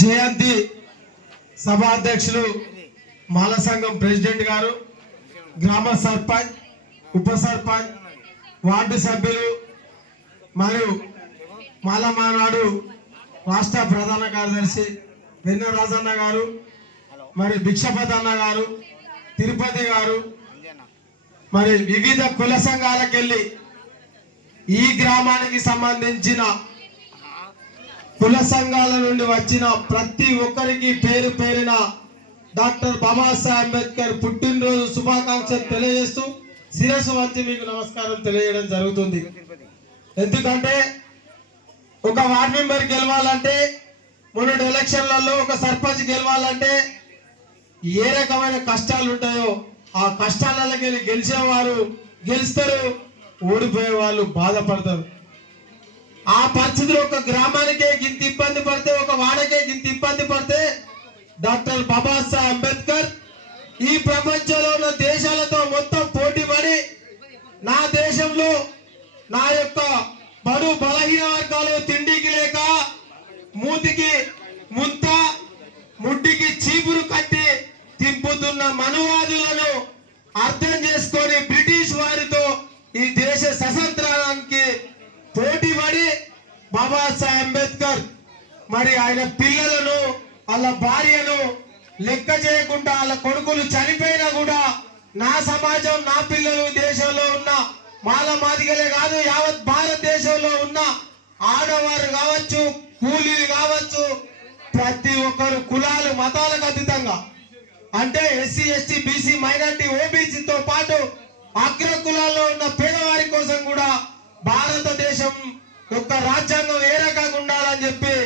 జయంతి సభ అధ్యక్షులు మాల సంఘం ప్రెసిడెంట్ గారు, గ్రామ సర్పంచ్, ఉప సర్పంచ్, వార్డు సభ్యులు మరియు మాలమానాడు రాష్ట్ర ప్రధాన కార్యదర్శి వెన్న రాజన్న గారు, మరి భిక్షపతి అన్న గారు, తిరుపతి గారు, మరి వివిధ కుల సంఘాలకు వెళ్ళి ఈ గ్రామానికి సంబంధించిన కుల సంఘాల నుండి వచ్చిన ప్రతి ఒక్కరికి పేరు పేరిన డాక్టర్ బాబాసాహెబ్ అంబేద్కర్ పుట్టినరోజు శుభాకాంక్షలు తెలియజేస్తూ శిరస్సు వంచి మీకు నమస్కారం తెలియజేయడం జరుగుతుంది. ఎందుకంటే ఒక వార్డ్ మెంబర్ గెలవాలంటే, మొన్నటి ఎలక్షన్లలో ఒక సర్పంచ్ గెలవాలంటే ఏ రకమైన కష్టాలు ఉంటాయో ఆ కష్టాలకి గెలిచిన వారు గెలుస్తారు, ఓడిపోయే వాళ్ళు బాధపడతారు. ఆ పరిస్థితులు ఒక గ్రామానికే గింత ఇబ్బంది పడితే, ఒక వాడకే గింత ఇబ్బంది పడితే డాక్టర్ బాబాసాహెబ్ అంబేద్కర్ ఈ ప్రపంచంలో ఉన్న దేశాలతో మొత్తం పోటీ పడి నా దేశంలో నా యొక్క బడు బలహీన వర్గాలు తిండికి లేక మూతికి ముంత ముడ్డికి చీపురు కట్టి తింపుతున్న మనువాదులను అర్థం చేసుకొని బ్రిటిష్ వారితో ఈ దేశ స్వతంత్రానికి పోటీ పడి బాబాసాహెబ్ అంబేద్కర్ మరి ఆయన పిల్లలను వాళ్ళ భార్యను లెక్క చేయకుండా వాళ్ళ కొడుకులు చనిపోయినా కూడా నా సమాజం, నా పిల్లలు దేశంలో ఉన్న మాల మాదిగలే కాదు యావత్ భారతదేశంలో ఉన్న ఆడవారు కావచ్చు, కూలీలు కావచ్చు, ప్రతి ఒక్కరు కులాలు మతాలకు అతీతంగా అంటే ఎస్సీ, ఎస్టీ, బీసీ, మైనారిటీ, ఓబీసీతో పాటు అగ్ర కులాల్లో ఉన్న పేదవారి కోసం కూడా భారతదేశం యొక్క రాజ్యాంగం ఏ రకంగా ఉండాలని చెప్పి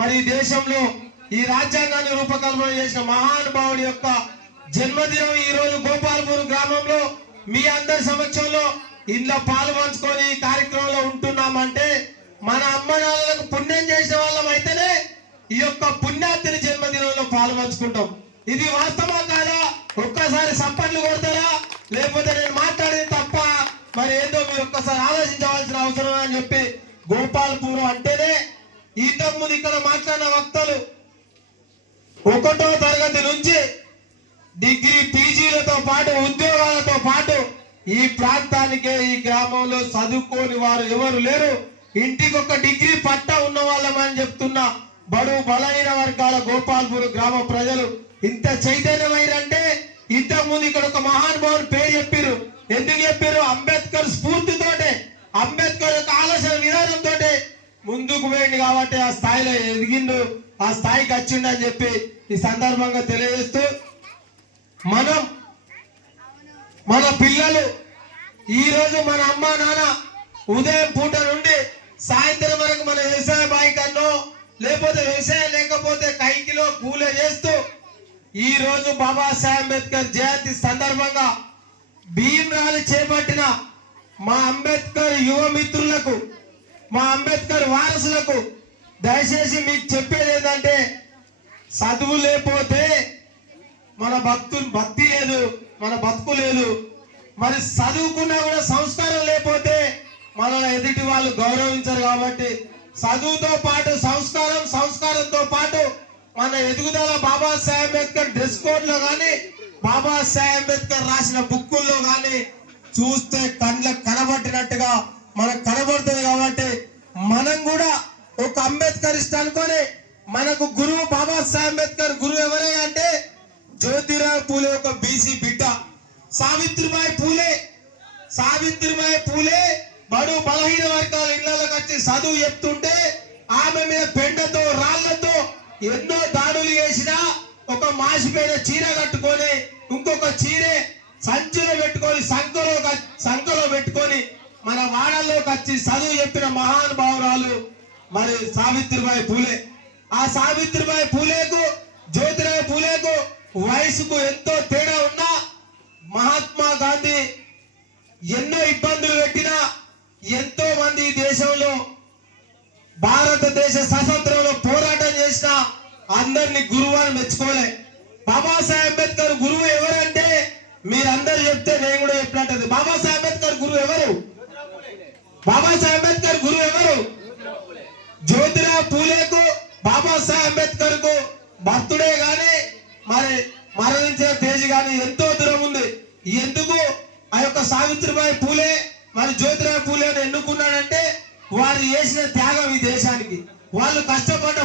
మరి ఈ దేశంలో ఈ రాజ్యాంగాన్ని రూపకల్పన చేసిన మహానుభావుడి యొక్క జన్మదినం ఈ రోజు గోపాల్పూర్ గ్రామంలో మీ అందరి సమక్షంలో ఇంట్లో పాలు పంచుకొని ఈ కార్యక్రమంలో ఉంటున్నామంటే మన అమ్మ నాన్నలకు పుణ్యం చేసిన వాళ్ళం అయితేనే ఈ యొక్క పుణ్యార్థిని జన్మదినంలో పాలు పంచుకుంటాం. ఇది వాస్తవా కాదా? ఒక్కసారి సప్పట్లు కొడతారా, లేకపోతే నేను మాట్లాడేది తప్ప మరి ఏదో మీరు ఒక్కసారి ఆలోచించవలసిన అవసరం అని చెప్పి గోపాల్పూర్ అంటేనే ఇంతకుముందు ఇక్కడ మాట్లాడిన వక్తలు 1వ తరగతి నుంచి డిగ్రీ, పీజీలతో పాటు ఉద్యోగాలతో పాటు ఈ ప్రాంతానికే ఈ గ్రామంలో చదువుకోని వారు ఎవరు లేరు. ఇంటికి ఒక డిగ్రీ పట్టా ఉన్న వాళ్ళమని చెప్తున్న బడు బలహీన వర్గాల గోపాల్పూర్ గ్రామ ప్రజలు ఇంత చైతన్యమైనంటే ఇంతకుముందు ఇక్కడ ఒక మహానుభావుని పేరు చెప్పారు. ఎందుకు చెప్పారు? అంబేద్కర్ స్ఫూర్తితోటే, అంబేద్కర్ యొక్క ఆలోచన విధానంతో ముందుకు పోయింది కాబట్టి ఆ స్థాయిలో ఎదిగిండు, ఆ స్థాయికి వచ్చిండు అని చెప్పి ఈ సందర్భంగా తెలియజేస్తూ, మన పిల్లలు ఈ రోజు మన అమ్మ నాన్న ఉదయం పూట నుండి సాయంత్రం వరకు మన వ్యవసాయ బాయికన్నో లేకపోతే వ్యవసాయం లేకపోతే కైకిలో కూలే చేస్తూ ఈ రోజు బాబాసాహెబ్ అంబేద్కర్ జయంతి సందర్భంగా బియ్యం ర్యాలీ చేపట్టిన మా అంబేద్కర్ యువ మిత్రులకు, మా అంబేద్కర్ వారసులకు దయచేసి మీకు చెప్పేది ఏంటంటే, చదువు లేకపోతే మన భక్తి లేదు, మన బతుకు లేదు. మరి చదువుకున్నా కూడా సంస్కారం లేకపోతే మనల్ని ఎదుటి వాళ్ళు గౌరవించరు. కాబట్టి చదువుతో పాటు సంస్కారంతో పాటు మన ఎదుగుదల బాబాసాహెబ్ అంబేద్కర్ డ్రెస్ కోడ్ లో కానీ, బాబాసాహెబ్ అంబేద్కర్ రాసిన బుక్కుల్లో కానీ చూస్తే కళ్ళకు కనబట్టినట్టుగా మనకు కనబడుతుంది. కాబట్టి మనం కూడా ఒక అంబేద్కరిస్ట్ అనుకొని మనకు గురువు బాబాసాహెబ్ అంబేద్కర్ గురువు ఎవరే అంటే జ్యోతిరావు పూలే ఒక బీసీ బిడ్డ, సావిత్రిబాయి పూలే బడు బలహీన వర్గాల ఇళ్లలోకి వచ్చి చదువు చెప్తుంటే ఆమె మీద పెండతో రాళ్లతో ఎన్నో దాడులు చేసినా ఒక మాసిపోయిన చీర కట్టుకొని ఇంకొక చీరే సంచిలో పెట్టుకొని సంఖలో పెట్టుకొని మన వాడల్లోకి వచ్చి చదువు చెప్పిన మహానుభావురాలు మరి సావిత్రిబాయి పూలే. ఆ సావిత్రిబాయి పూలేకు, జ్యోతిరావు పూలేకు వయసుకు ఎంతో తేడా ఉన్నా మహాత్మా గాంధీ ఎన్నో ఇబ్బందులు పెట్టినా ఎంతో మంది దేశంలో భారతదేశ స్వాతంత్రంలో పోరాటం చేసిన అందరినీ గురువు అని మెచ్చుకోలే. బాబాసాహెబ్ అంబేద్కర్ గురువు ఎవరంటే మీరందరూ చెప్తే నేను కూడా చెప్పినట్టు. బాబాసాహెబ్ అంబేద్కర్ గురువు ఎవరు? బాబాసాహెబ్ అంబేద్కర్ గురువు ఎవరు? జ్యోతిరావు పూలేకు బాబాసాహెబ్ అంబేద్కర్ కు బర్త్డే గాని మరి మరణించిన తేదీ గాని ఎంతో దూరం ఉంది. ఎందుకు ఆ యొక్క సావిత్రిబాయి పూలే మరి జ్యోతిరావు పూలేని ఎన్నుకున్నాడంటే వారు చేసిన త్యాగం ఈ దేశానికి. వాళ్ళు కష్టపడ్డ